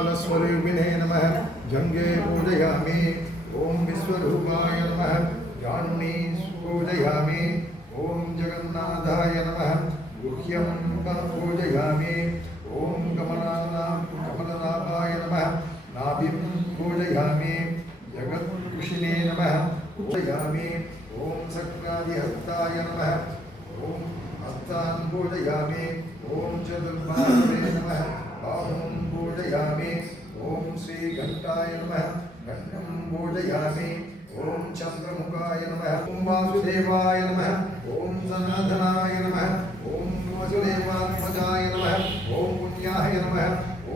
ज्ञानस्वरूपिणे नमः जंगे पूजयामि ओम विश्वरूपाय नमः जानुनी पूजयामि ओम जगन्नाथाय नमः गुह्यं पूजयामि ओम कमलनाभाय नमः नाभिं पूजयामि जगत्कुशिने नमः पूजयामि ओम सक्रादिहस्ताय नमः ओम हस्तान् पूजयामि ओम चतुर्बाहुवे नमः बाहुं पूजयामि ओम श्रीघण्टाय नमः घण्टं पूजयामि ओम चंद्रमुखाय नमः ओम वासुदेवाय नमः ओम सनातनाय नमः ओम वासुदेवात्मजाय नमः ओम पुण्याय नमः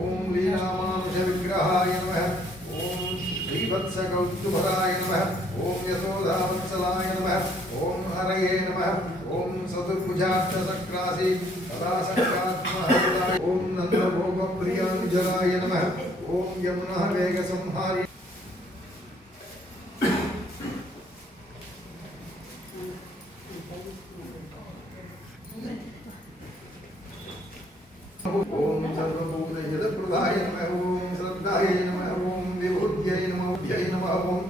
ओम लीलामानुष विग्रहाय नमः ओम श्रीवत्सकौस्तुभराय नमः ओम यशोदावत्सलाय नमः ओम हरये नमः ओम चतुर्भुजाक्षसक्रासि सदासक्रात्महराय ओम नन्दभोगप्रियानुजराय नमः ओम यमुना वेगसंहारि ओम सर्वभूतहितप्रदाय नमः ओम श्रद्धाय नमः ओम विभूत्यै नमः उभ्यै नमः ओम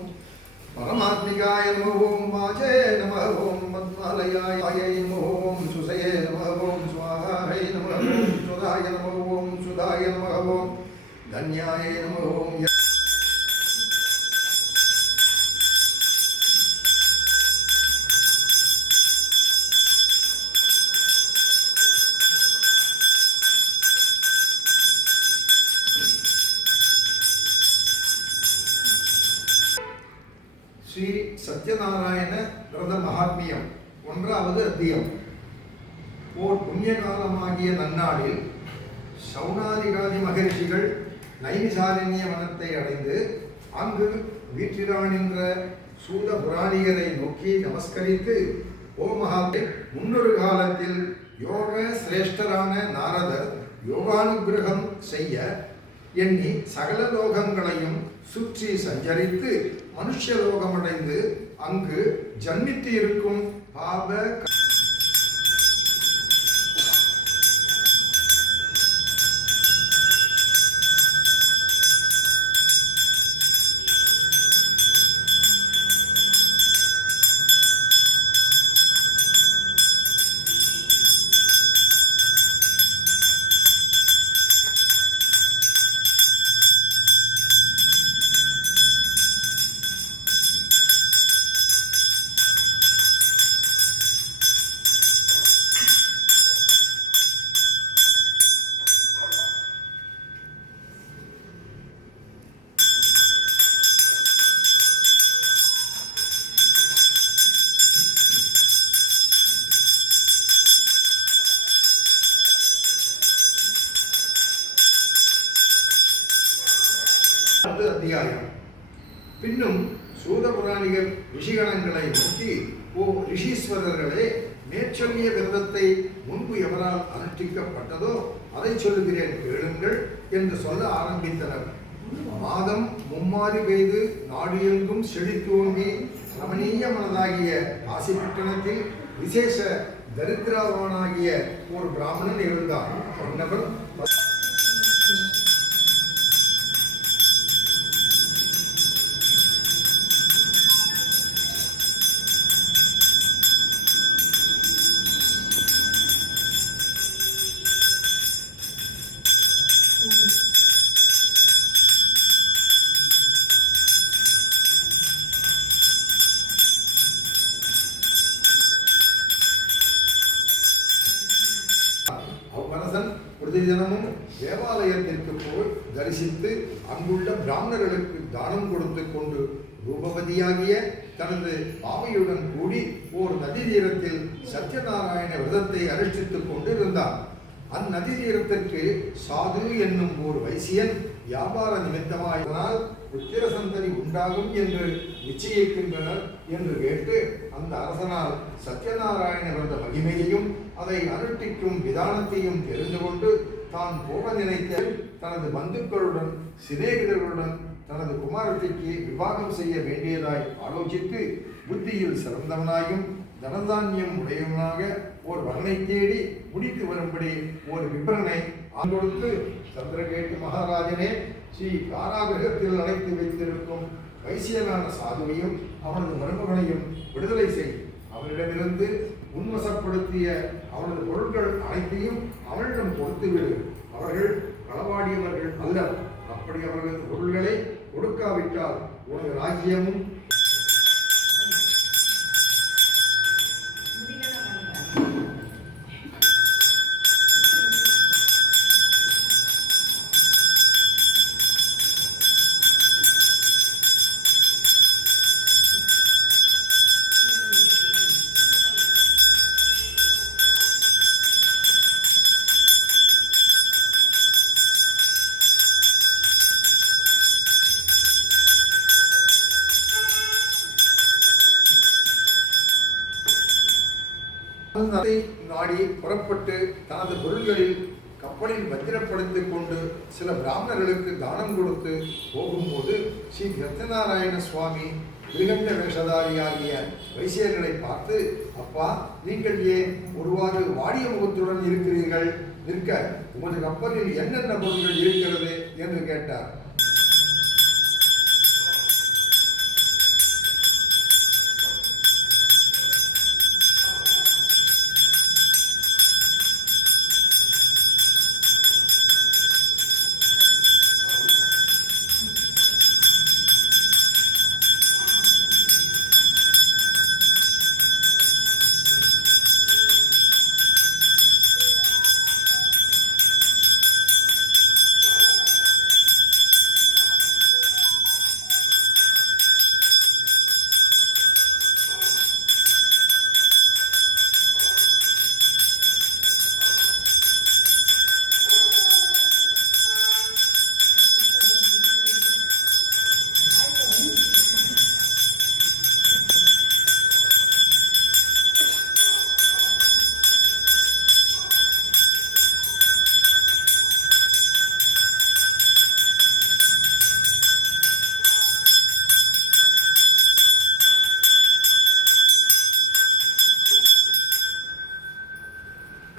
परमात्मिकाय नमः ओम वाचे नमः ओम पद्मालयाय नमः ओम सुषये नमः ओम स्वाहायै नमः ओम सुधाय नमः ओम सुधाय नमः ओम धन्याय नमः ओम श्री सत्यनारायण व्रत महात्मियम ஒன்றாவது அத்தியம். ஓர் புண்ணிய காலமாகிய நன்னாளில் சௌனாதிகாதி மகரிஷிகள் நைமிசாரண்ய வனத்தை அடைந்து அங்கு வீற்றிரானின்ற சூத புராணிகரை நோக்கி நமஸ்கரித்து, ஓ மகாத்மே, முன்னொரு காலத்தில் யோக சிரேஷ்டரான நாரதர் யோகானுகிரகம் செய்ய எண்ணி சகல லோகங்களையும் சுற்றி சஞ்சரித்து மனுஷலோகமடைந்து அங்கு ஜன்மித்து இருக்கும் பாப அத்தியாயம். பின்னும் சூதபுராணிகள் ரிஷிகணங்களை நோக்கி, ஓ ரிஷீஸ்வரர்களே, மேற்சொல்லிய விரதத்தை முன்பு எவரால் அனுஷ்டிக்கப்பட்டதோ அதை சொல்லுகிறேன், கேளுங்கள் என்று சொல்ல ஆரம்பித்தனர். மாதம் மும்மாறி பெய்து நாடு எங்கும் செழித்தோங்கி ரமணீயமானதாகிய காசிப்பட்டணத்தில் விசேஷ தரித்திரவானாகிய ஒரு பிராமணன் இருந்தான். சொன்னவன் அவ்வரசன் பிரதிதினமும் தேவாலயத்திற்கு போய் தரிசித்து அங்குள்ள பிராமணர்களுக்கு தானம் கொடுத்து கொண்டு ரூபவதியாகிய தனது ஆமையுடன் கூடி ஓர் நதி தீரத்தில் சத்யநாராயண விரதத்தை அனுஷ்டித்துக் கொண்டிருந்தார். அந்நதி தீரத்திற்கு சாது என்னும் ஓர் வைசியன் வியாபார நிமித்தமாயினால் புத்திரசந்ததி உண்டாகும் என்று நிச்சயிக்கின்றனர் என்று கேட்டு அந்த அரசனால் சத்யநாராயண விரத மகிமையையும் அதை அனுஷ்டிக்கும் விதானத்தையும் தெரிந்து கொண்டு தான் போக நினைத்த தனது பந்துக்களுடன் சிநேகிதர்களுடன் தனது குமாரத்திற்கு விவாகம் செய்ய வேண்டியதாய் ஆலோசித்து புத்தியில் சிறந்தவனாயும் தனதானியம் உடையவனாக ஓர் வகனை தேடி முடித்து வரும்படி ஒரு விபரனை கொடுத்து சந்திரகேட்டு மகாராஜனே, ஸ்ரீ காராகிரகத்தில் அடைத்து வைத்திருக்கும் வைசியனான சாதுவையும் அவனது மருமகனையும் விடுதலை செய். அவனிடமிருந்து உன்வசப்படுத்திய அவனது பொருட்கள் அனைத்தையும் அவனிடம் கொடுத்துவிடு. அவர்கள் களவாடியவர்கள் அல்ல. அப்படி அவர்களது பொருள்களை கொடுக்காவிட்டால் உனது ராஜ்யமும் நாடி புறப்பட்டு தனது பொருள்களில் கப்பலில் பத்திரப்படுத்திக் கொண்டு சில பிராமணர்களுக்கு தானம் கொடுத்து போகும்போது ஸ்ரீ சத்யநாராயண சுவாமி விருகண்ட வேஷதாரியாகிய வைசியர்களை பார்த்து, அப்பா, நீங்கள் ஏன் ஒருவாறு வாடிய முகத்துடன் இருக்கிறீர்கள்? நிற்க, உமது கப்பலில் என்னென்ன பொருட்கள் இருக்கிறது என்று கேட்டார்.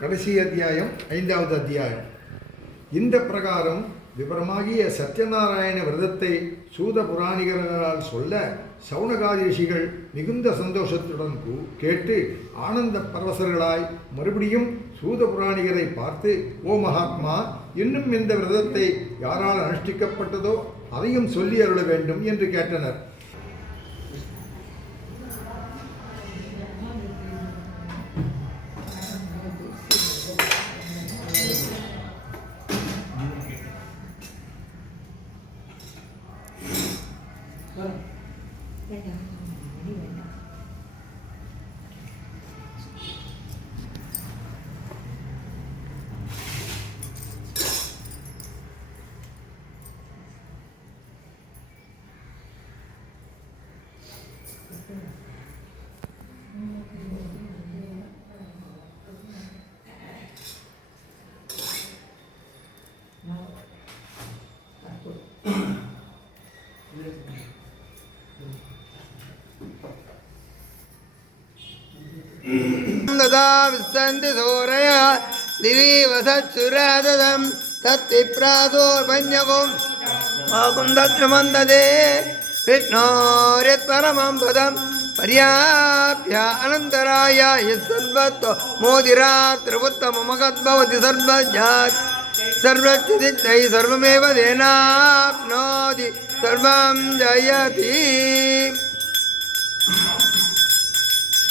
கடைசி அத்தியாயம், 5வது அத்தியாயம். இந்த பிரகாரம் விபரமாகிய சத்யநாராயண விரதத்தை சூத புராணிகர்களால் சொல்ல சவுனகாதி ரிஷிகள் மிகுந்த சந்தோஷத்துடன் கேட்டு ஆனந்த பரவசர்களாய் மறுபடியும் சூத புராணிகரை பார்த்து, ஓ மகாத்மா, இன்னும் இந்த விரதத்தை யாரால் அனுஷ்டிக்கப்பட்டதோ அதையும் சொல்லி அருள வேண்டும் என்று கேட்டனர். விசந்தி சோரய திவி வசச்சுராததம் தத்தி பிராதோர்பஞ்சகும் ஆகும் தத்மந்ததே விஷ்ணோரித் பரமம் பதம் பர்யாப்ய அனந்தராய சர்வத்தோ மோதிரா திரிபுத்தமகத்பவதி சர்வஜாத் சர்வச்சிதித்தை சர்வமேவ தேனாப்னோதி சர்வம் ஜயதி.